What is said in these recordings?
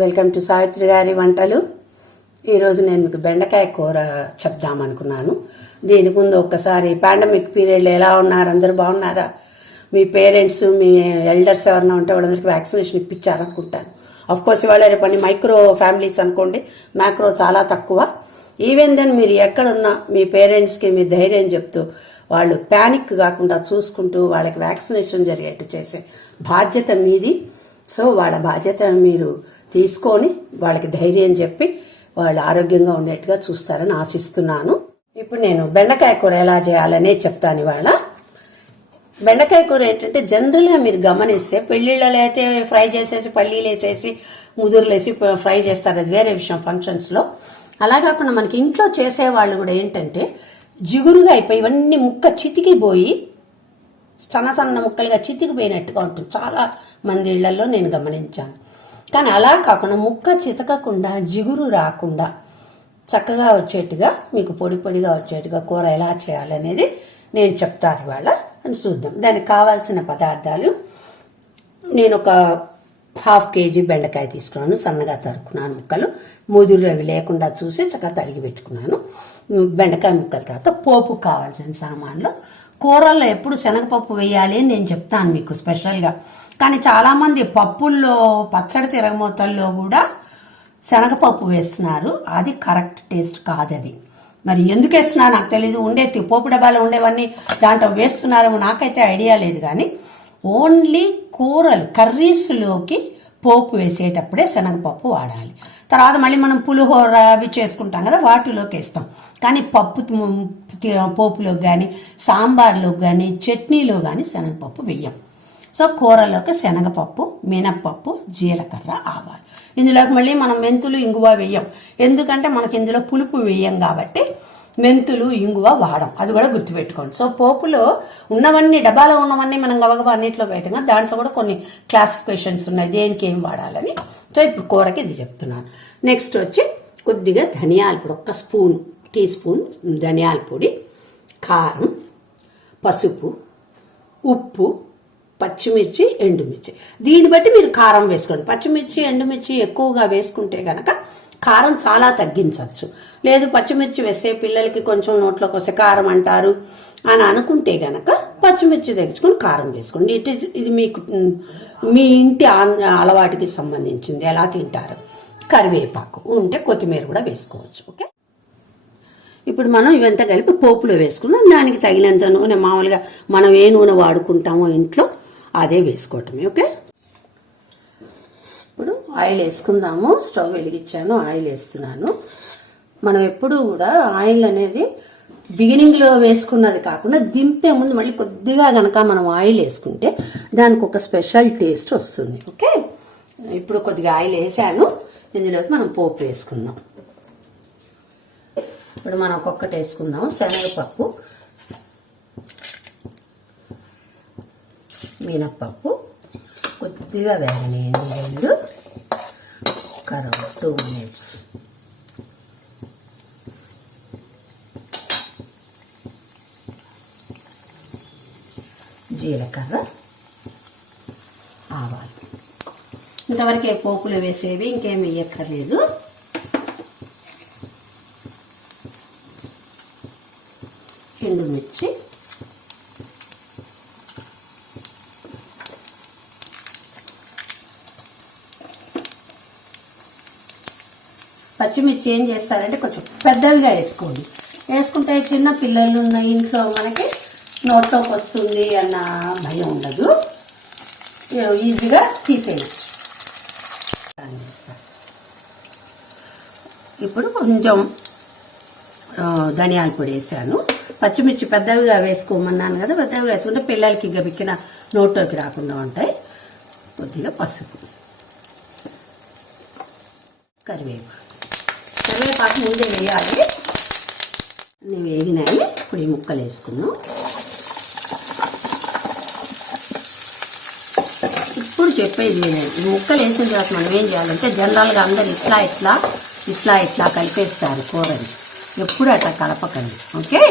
Welcome to Savitri గారి వంటలు. ఈరోజు నేను మీకు బెండకాయ కూర చెప్దామనుకున్నాను. దీని ముందు ఒక్కసారి పాండమిక్ పీరియడ్లో ఎలా ఉన్నారు, అందరూ బాగున్నారా? మీ పేరెంట్స్, మీ ఎల్డర్స్ ఎవరైనా ఉంటే వాళ్ళందరికీ వ్యాక్సినేషన్ ఇప్పించారనుకుంటాను. అఫ్కోర్స్ ఇవాళ రేపటి మైక్రో ఫ్యామిలీస్ అనుకోండి, మ్యాక్రో చాలా తక్కువ. ఈవెన్ దెన్ మీరు ఎక్కడున్నా మీ పేరెంట్స్కి మీ ధైర్యం చెప్తూ వాళ్ళు ప్యానిక్ కాకుండా చూసుకుంటూ వాళ్ళకి వ్యాక్సినేషన్ జరిగేట్టు చేసే బాధ్యత మీది. సో వాళ్ళ బాధ్యత మీరు తీసుకొని వాళ్ళకి ధైర్యం చెప్పి వాళ్ళు ఆరోగ్యంగా ఉండేట్టుగా చూస్తారని ఆశిస్తున్నాను. ఇప్పుడు నేను బెండకాయ కూర ఎలా చేయాలనే చెప్తాను ఇవాళ. బెండకాయ కూర ఏంటంటే జనరల్గా మీరు గమనిస్తే పెళ్లిళ్ళలో అయితే ఫ్రై చేసేసి పల్లీలు వేసేసి ముదురులు వేసి ఫ్రై చేస్తారు, అది వేరే విషయం ఫంక్షన్స్లో. అలా కాకుండా మనకి ఇంట్లో చేసేవాళ్ళు కూడా ఏంటంటే జిగురుగా అయిపోయి ఇవన్నీ ముక్క చితికిపోయి సన్న సన్న ముక్కలుగా చితికిపోయినట్టుగా ఉంటుంది. చాలా మంది ఇళ్లలో నేను గమనించాను. కానీ అలా కాకుండా ముక్క చితకకుండా జిగురు రాకుండా చక్కగా వచ్చేట్టుగా మీకు పొడి పొడిగా వచ్చేట్టుగా కూర ఎలా చేయాలనేది నేను చెప్తాను ఇవాళ. అని చూద్దాం. దానికి కావాల్సిన పదార్థాలు, నేను ఒక 1/2 kg బెండకాయ తీసుకున్నాను, సన్నగా తరుక్కున్నాను ముక్కలు, ముదురు అవి లేకుండా చూసి చక్కగా తరిగి పెట్టుకున్నాను. బెండకాయ ముక్కల తర్వాత పోపు కావాల్సిన సామాన్లు. కూరల్లో ఎప్పుడు శనగపప్పు వేయాలి అని నేను చెప్తాను మీకు స్పెషల్గా. కానీ చాలామంది పప్పుల్లో పచ్చడి తిరగమూతల్లో కూడా శనగపప్పు వేస్తున్నారు. అది కరెక్ట్ టేస్ట్ కాదు. అది మరి ఎందుకు వేస్తున్నారు నాకు తెలీదు. పోపు డబ్బాలో ఉండేవన్నీ దాంట్లో వేస్తున్నారేమో, నాకైతే ఐడియా లేదు. కానీ ఓన్లీ కూరలు కర్రీస్లోకి పోపు వేసేటప్పుడే శనగపప్పు వాడాలి. తర్వాత మళ్ళీ మనం పులిహోర అవి చేసుకుంటాం కదా, వాటిలోకి వేస్తాం. కానీ పోపులోకి కానీ సాంబార్లోకి కానీ చట్నీలో కానీ శనగపప్పు వెయ్యం. సో కూరలోకి శనగపప్పు, మినప్పప్పు, జీలకర్ర, ఆవాలు. ఇందులోకి మళ్ళీ మనం మెంతులు, ఇంగువ వేయం. ఎందుకంటే మనకి ఇందులో పులుపు వేయం కాబట్టి మెంతులు, ఇంగువ వాడం. అది కూడా గుర్తుపెట్టుకోండి. సో పోపులో ఉన్నవన్నీ, డబ్బాలో ఉన్నవన్నీ మనం గబగబా అన్నింటిలో వేయటంగా దాంట్లో కూడా కొన్ని క్లాసిఫికేషన్స్ ఉన్నాయి దేనికి ఏం వాడాలని. సో ఇప్పుడు కూరకి ఇది చెప్తున్నాను. నెక్స్ట్ వచ్చి కొద్దిగా ధనియాల పొడి, 1 టీ స్పూన్ ధనియాల పొడి, కారం, పసుపు, ఉప్పు, పచ్చిమిర్చి, ఎండుమిర్చి. దీన్ని బట్టి మీరు కారం వేసుకోండి. పచ్చిమిర్చి, ఎండుమిర్చి ఎక్కువగా వేసుకుంటే గనక కారం చాలా తగ్గించవచ్చు. లేదు పచ్చిమిర్చి వేస్తే పిల్లలకి కొంచెం నోట్లోకి వస్తే కారం అంటారు అని అనుకుంటే గనక పచ్చిమిర్చి తెచ్చుకొని కారం వేసుకోండి. ఇది మీకు మీ ఇంటి అలవాటుకి సంబంధించింది, ఎలా తింటారు. కరివేపాకు ఉంటే కొత్తిమీర కూడా వేసుకోవచ్చు. ఓకే, ఇప్పుడు మనం ఇవంతా కలిపి పోపులో వేసుకుందాం. దానికి తగినంత నూనె, మామూలుగా మనం ఏ నూనె వాడుకుంటామో ఇంట్లో అదే వేసుకోవటమే. ఓకే, ఇప్పుడు ఆయిల్ వేసుకుందాము. స్టవ్ వెలిగించాను, ఆయిల్ వేస్తున్నాను. మనం ఎప్పుడు కూడా ఆయిల్ అనేది బిగినింగ్లో వేసుకున్నది కాకుండా దింపే ముందు మళ్ళీ కొద్దిగా కనుక మనం ఆయిల్ వేసుకుంటే దానికి ఒక స్పెషల్ టేస్ట్ వస్తుంది. ఓకే, ఇప్పుడు కొద్దిగా ఆయిల్ వేసాను. ఇందులోకి మనం పోపు వేసుకుందాం. ఇప్పుడు మనం ఒక్కొక్కటి వేసుకుందాం. శనగపప్పు, మినప్పప్పు కొద్దిగా వేగనీయండి. 2 minutes. జీలకర్ర, ఆవాలు. ఇంతవరకే పోపులు వేసేవి, ఇంకేం వేయక్కర్లేదు. ఎండుమిర్చి, పచ్చిమిర్చి ఏం చేస్తారంటే కొంచెం పెద్దవిగా వేసుకోండి. వేసుకుంటే చిన్న పిల్లలు ఉన్న ఇంట్లో మనకి నోట్లోకి వస్తుంది అన్న భయం ఉండదు, ఈజీగా తీసేయచ్చు. ఇప్పుడు కొంచెం ధనియాల పొడి వేసాను. పచ్చిమిర్చి పెద్దవిగా వేసుకోమన్నాను కదా, పెద్దవిగా వేసుకుంటే పిల్లలకి గబిక్కిన నోట్లోకి రాకుండా ఉంటాయి. కొద్దిగా పసుపు, కరివేపాకు ముందే వేయాలి. అన్నీ వేగినాయి. ఇప్పుడు ఈ ముక్కలు వేసుకున్నాం. ఇప్పుడు చెప్పేది, ఈ ముక్కలు వేసిన తర్వాత మనం ఏం చేయాలంటే జనరల్గా అందరు ఇట్లా కలిపేస్తారు కూరని. ఎప్పుడు అట్లా కలపకండి. ఓకే,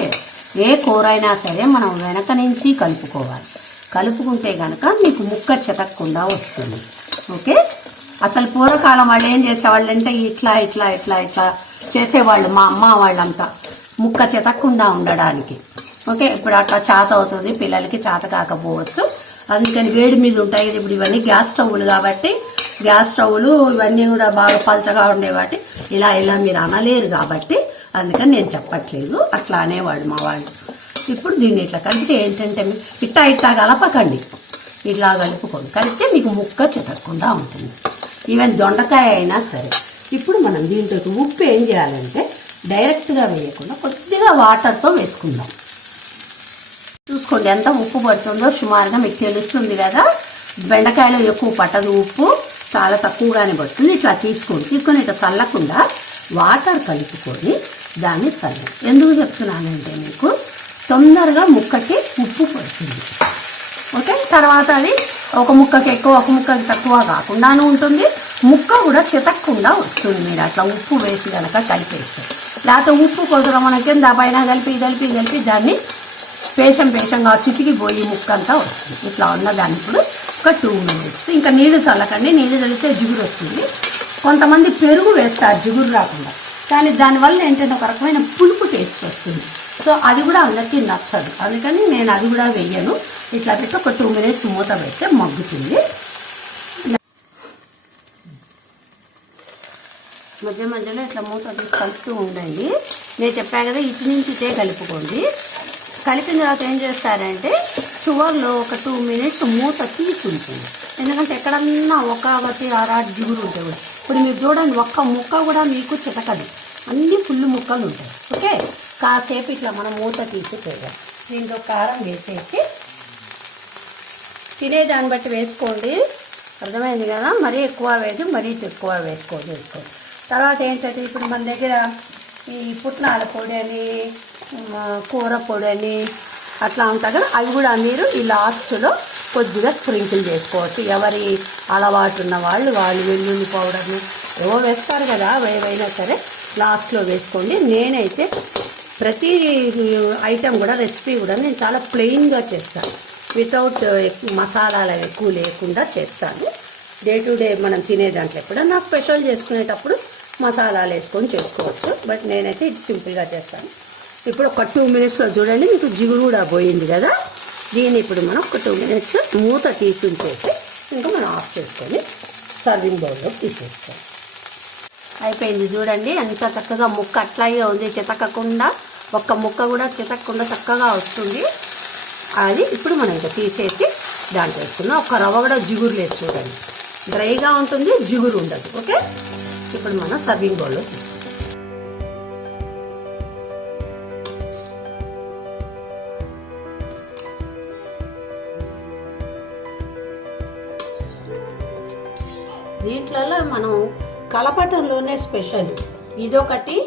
ఏ కూర అయినా సరే మనం వెనక నుంచి కలుపుకోవాలి. కలుపుకుంటే కనుక మీకు ముక్క చెతకకుండా వస్తుంది. ఓకే, అసలు పూర్వకాలం వాళ్ళు ఏం చేసేవాళ్ళు అంటే ఇట్లా ఇట్లా ఇట్లా ఇట్లా చేసేవాళ్ళు, మా అమ్మ వాళ్ళంతా ముక్క చెతకుండా ఉండడానికి. ఓకే, ఇప్పుడు అట్లా చేత అవుతుంది, పిల్లలకి చేత కాకపోవచ్చు, అందుకని వేడి మీద ఉంటాయి కదా. ఇప్పుడు ఇవన్నీ గ్యాస్ స్టవ్లు కాబట్టి, గ్యాస్ స్టవ్లు ఇవన్నీ కూడా బాగా పలచగా ఉండేవాటి, ఇలా ఇలా మీరు అనలేరు కాబట్టి అందుకని నేను చెప్పట్లేదు. అట్లా అనేవాడు మా వాళ్ళు. ఇప్పుడు దీన్ని ఇట్లా కలిపితే ఏంటంటే ఇట్టా ఇట్టా కలపకండి, ఇట్లా కలుపుకోండి. కలిపితే మీకు ముక్క చితకకుండా ఉంటుంది. ఈవెన్ దొండకాయ అయినా సరే. ఇప్పుడు మనం దీంట్లోకి ఉప్పు ఏం చేయాలంటే డైరెక్ట్గా వేయకుండా కొద్దిగా వాటర్తో వేసుకుందాం. చూసుకోండి ఎంత ఉప్పు పడుతుందో సుమారుగా మీకు తెలుస్తుంది కదా. బెండకాయలో ఎక్కువ పట్టదు ఉప్పు, చాలా తక్కువగానే పడుతుంది. ఇట్లా తీసుకొని ఇట్లా చల్లకుండా వాటర్ కలుపుకొని దాన్ని చల్లం. ఎందుకు చెప్తున్నానంటే మీకు తొందరగా ముక్కకి ఉప్పు పడుతుంది. ఓకే, తర్వాత అది ఒక ముక్కకి ఎక్కువ ఒక ముక్కకి తక్కువ కాకుండానే ఉంటుంది, ముక్క కూడా చితక్కుండా వస్తుంది మీరు అట్లా ఉప్పు వేసి కనుక కలిపేస్తే. లేకపోతే ఉప్పు కొద్దిగా మన కింద పైన కలిపి దాన్ని పేషంగా చితికిపోయి ముక్క అంతా వస్తుంది. ఇట్లా ఉన్నదాన్ని ఇప్పుడు ఒక 2 minutes. ఇంకా నీళ్లు చల్లకండి, నీళ్లు చల్లితే జిగురు వస్తుంది. కొంతమంది పెరుగు వేస్తారు జిగురు రాకుండా, కానీ దానివల్ల ఏంటంటే ఒక రకమైన పులుపు టేస్ట్ వస్తుంది. సో అది కూడా అందరికీ నచ్చదు, అందుకని నేను అది కూడా వెయ్యను. ఇట్లా పెట్టి ఒక 2 minutes మూత పెడితే మగ్గుతుంది. మధ్యలో ఇట్లా మూత తీసి కలుపుతూ ఉండండి. నేను చెప్పా కదా, ఇటు నుంచి ఇటే కలుపుకోండి. కలిపిన తర్వాత ఏం చేస్తారంటే చివర్లో ఒక 2 minutes మూత తీసి ఉంటుంది. ఎందుకంటే ఎక్కడన్నా ఒకటి ఆరాటి జిగురు ఉంటాయి. ఇప్పుడు మీరు చూడండి, ఒక్క ముక్క కూడా మీకు చితకదు, అన్ని ఫుల్ ముక్కలు ఉంటాయి. ఓకే, కాసేపు ఇట్లా మనం మూత తీసి పోయాలి. దీంట్లో కారం వేసేసి తినేదాన్ని బట్టి వేసుకోండి, అర్థమైంది కదా. మరీ ఎక్కువ వేసి మరీ తక్కువ వేసుకోండి. తర్వాత ఏంటంటే ఇప్పుడు మన దగ్గర ఈ పుట్నాల పొడి అని కూర పొడి అని అట్లా ఉంటుంది కదా, అవి కూడా మీరు ఈ లాస్ట్లో కొద్దిగా స్ప్రింకిల్ చేసుకోవచ్చు. ఎవరి అలవాటు ఉన్న వాళ్ళు వెల్లుల్లి పౌడర్ని ఏవో వేస్తారు కదా, ఏవైనా సరే లాస్ట్లో వేసుకోండి. నేనైతే ప్రతి ఐటెం కూడా రెసిపీ కూడా నేను చాలా ప్లెయిన్గా చేస్తాను, వితౌట్ మసాలాలు ఎక్కువ లేకుండా చేస్తాను. డే టు డే మనం తినే దాంట్లో ఎప్పుడన్నా స్పెషల్ చేసుకునేటప్పుడు మసాలాలు వేసుకొని చేసుకోవచ్చు, బట్ నేనైతే ఇది సింపుల్గా చేస్తాను. ఇప్పుడు ఒక 2 minutesలో చూడండి మీకు జిగురు కూడా పోయింది కదా. దీన్ని ఇప్పుడు మనం ఒక 2 minutes మూత తీసి ఉంచేసి ఇంకా మనం ఆఫ్ చేసుకొని సర్వింగ్ బౌల్లో తీసేసుకోవాలి. అయిపోయింది చూడండి, ఎంత చక్కగా ముక్క అట్లాగే ఉంది, చితకకుండా ఒక్క ముక్క కూడా చితకకుండా చక్కగా వస్తుంది. అది ఇప్పుడు మనం ఇంకా తీసేసి దాంట్లో వేసుకున్నాం. ఒక్క రవ్వ కూడా జిగురు లేదు చూడండి, డ్రైగా ఉంటుంది, జిగురు ఉండదు. ఓకే, ఇప్పుడు మనం సర్వింగ్ బౌల్లో తీసుకుంటాం. దీంట్లో మనం కలపటంలోనే స్పెషల్ ఇదొకటి,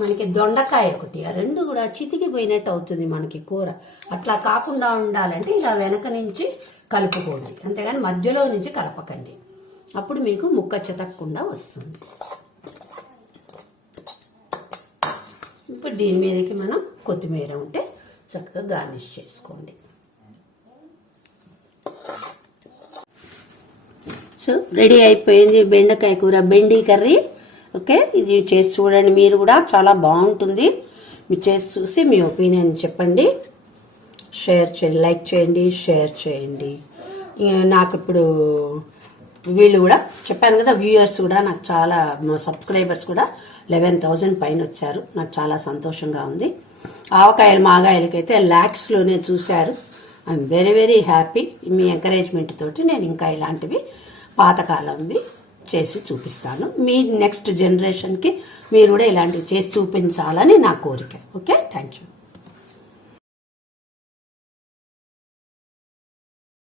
మనకి దొండకాయ ఒకటి, ఆ రెండు కూడా చితికిపోయినట్టు అవుతుంది మనకి కూర. అట్లా కాకుండా ఉండాలంటే ఇలా వెనక నుంచి కలుపుకోండి, అంతేగాని మధ్యలో నుంచి కలపకండి, అప్పుడు మీకు ముక్క చితకకుండా వస్తుంది. ఇప్పుడు దీని మీదకి మనం కొత్తిమీర ఉంటే చక్కగా గార్నిష్ చేసుకోండి. సో రెడీ అయిపోయింది బెండకాయ కూర, బెండి కర్రీ. ఓకే, ఇది చేసి చూడండి మీరు కూడా, చాలా బాగుంటుంది. మీరు చేసి చూసి మీ ఒపీనియన్ చెప్పండి, షేర్ చేయండి, లైక్ చేయండి, షేర్ చేయండి. నాకు ఇప్పుడు వీళ్ళు కూడా చెప్పాను కదా, వ్యూయర్స్ కూడా నాకు చాలా, సబ్స్క్రైబర్స్ కూడా 11,000 పైన వచ్చారు. నాకు చాలా సంతోషంగా ఉంది. ఆవకాయలు మాగాయలకైతే lakhsలోనే చూశారు. I'm very very happy. Me encouragement తోటి నేను ఇంకా ఇలాంటివి పాతకాలంవి చేసి చూపిస్తాను. మీ నెక్స్ట్ జనరేషన్కి మీరు కూడా ఇలాంటివి చేసి చూపించాలని నా కోరిక. Okay, thank you.